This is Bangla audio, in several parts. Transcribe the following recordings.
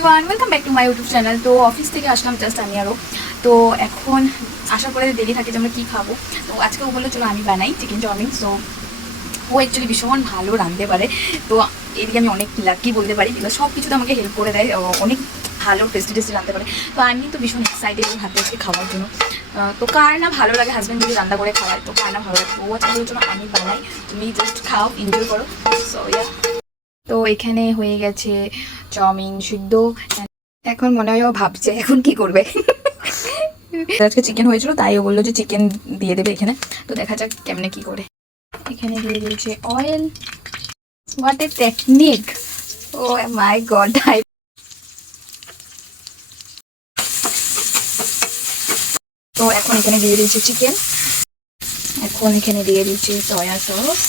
Everyone, welcome back to my YouTube channel. তো অফিস থেকে আসলাম জাস্ট আমি আরও। তো এখন আসার পরে দেরি থাকে যে আমরা কী খাবো। তো আজকে ও বললো চলো আমি বানাই চিকেন চাউমিন। সো ও অ্যাকচুয়ালি ভীষণ ভালো রাঁধতে পারে। তো এদিকে আমি অনেক লাকি বলতে পারি, বিকজ সব কিছুতে আমাকে হেল্প করে দেয়, অনেক ভালো টেস্টি রাঁধতে পারে। তো আমি তো ভীষণ এক্সাইটেড ওর হাতে আজকে খাওয়ার জন্য। তো কার না ভালো লাগে হাজব্যান্ড যদি রান্না করে খাওয়ায়, তো কার না ভালো লাগে। তো ও আজকে বলছিল আমি বানাই, তুমি জাস্ট খাও, এনজয় করো। সো ইয়া, তো এখানে হয়ে গেছে চাউমিন সিদ্ধ। এখন মনে হয় ও ভাবছে এখন কি করবে। আজকে চিকেন হয়েছিল, তাই ও বললো যে চিকেন দিয়ে দেবে এখানে। তো দেখা যাক কেমনে কি করে। এখানে দিয়ে দিয়েছে oil. What a technique, oh my god. তো এখন এখানে দিয়ে দিয়েছে চিকেন। এখন এখানে দিয়ে দিয়েছে সয়া সস।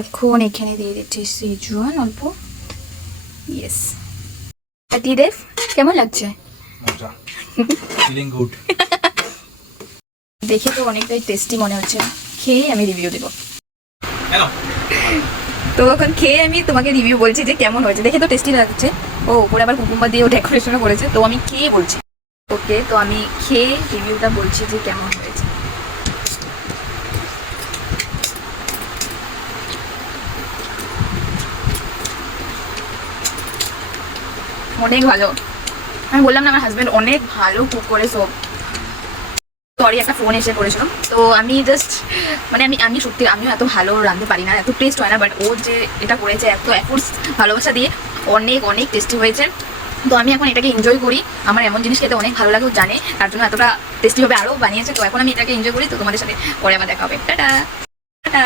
এখন এখানে দিয়ে দিচ্ছি সিজুয়ান অল্প। ইয়েস, দিয়ে দেখ কেমন লাগছে। দেখে তো অনেকটাই টেস্টি মনে হচ্ছে, খেয়ে আমি রিভিউ দেবো। তো এখন খেয়ে আমি তোমাকে রিভিউ বলছি যে কেমন হয়েছে। দেখে তো টেস্টি লাগছে। ও উপরে আবার কুকুম্বার দিয়েও ডেকোরেশনও করেছে। তো আমি খেয়ে বলছি। ওকে, তো আমি খেয়ে রিভিউটা বলছি যে কেমন হয়েছে। অনেক ভালো। আমি বললাম না আমার হাজব্যান্ড অনেক ভালো কুক করে। সব সরি, একটা ফোন এসে করেছিল। তো আমি জাস্ট মানে আমি সত্যি আমিও এত ভালো রাঁধতে পারি না, এত টেস্ট হয় না। বাট ও যে এটা করেছে এত এফোর্টস ভালোবাসা দিয়ে, অনেক অনেক টেস্টি হয়েছে। তো আমি এখন এটাকে এনজয় করি। আমার এমন জিনিস খেতে অনেক ভালো লাগে, ও জানে, তার জন্য এতটা টেস্টিভাবে আরও বানিয়েছে। তো এখন আমি এটাকে এনজয় করি। তো তোমাদের সাথে পরে আবার দেখা হবে। Tata tata.